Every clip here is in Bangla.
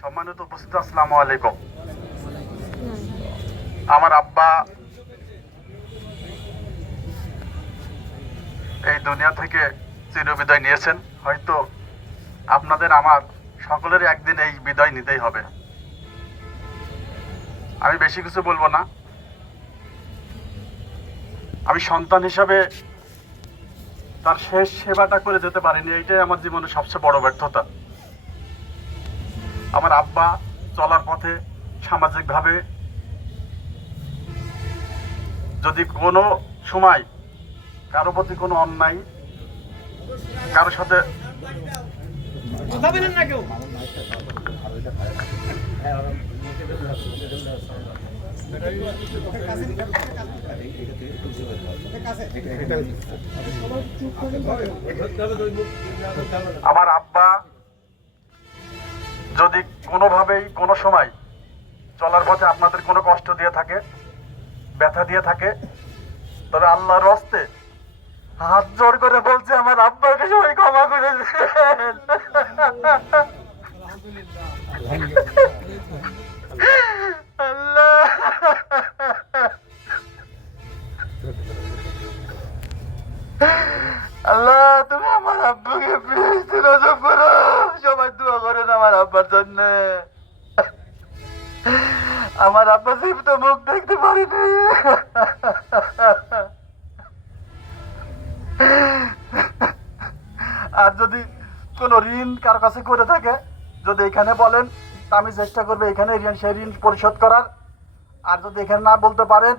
সম্মানিত উপস্থিত, আসসালামু আলাইকুম। আমার আব্বা এই দুনিয়া থেকে চিরবিদায় নিয়েছেন। হয়তো আপনাদের আমার সকলের একদিন এই বিদায় নিতেই হবে। আমি বেশি কিছু বলবো না। আমি সন্তান হিসাবে তার শেষ সেবাটা করে যেতে পারিনি, এইটাই আমার জীবনের সবচেয়ে বড় ব্যর্থতা। আমার আব্বা চলার পথে সামাজিকভাবে যদি কোনো সময় কারো প্রতি কোনো অন্যায়, কারোর সাথে আমার আব্বা যদি কোনোভাবেই কোনো সময় চলার পথে আপনাদের কোনো কষ্ট দিয়ে থাকে, ব্যথা দিয়ে থাকে, তবে আল্লাহর হস্তে হাত জোর করে বলছে আমার আব্বাকে সবাই ক্ষমা করে দিবেন। আল্লাহ, আল্লাহ তুমি আমার আব্বুকে প্লিজ রজব করো। সবাই দোয়া করেন আমার আব্বার জন্য। আমার আব্বা জীবিত মুখ দেখতে পারিনি। আর যদি কোনো ঋণ কার কাছে করে থাকে, যদি এখানে বলেন তা আমি চেষ্টা করবো এখানে সেই ঋণ পরিশোধ করার। আর যদি এখানে না বলতে পারেন,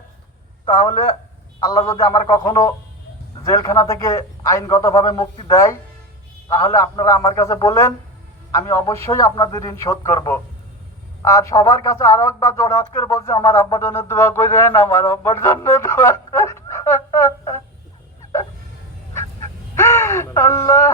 তাহলে আল্লাহ যদি আমার কখনো জেলখানা থেকে আইনগতভাবে মুক্তি দেয়, তাহলে আপনারা আমার কাছে বলেন, আমি অবশ্যই আপনাদের ঋণ শোধ করব। আর সবার কাছে আরো একবার জোর হাত করে বলছে আমার আব্বার জন্য দোয়া করেন, আমার আব্বার জন্য দোয়া করেন। আল্লাহ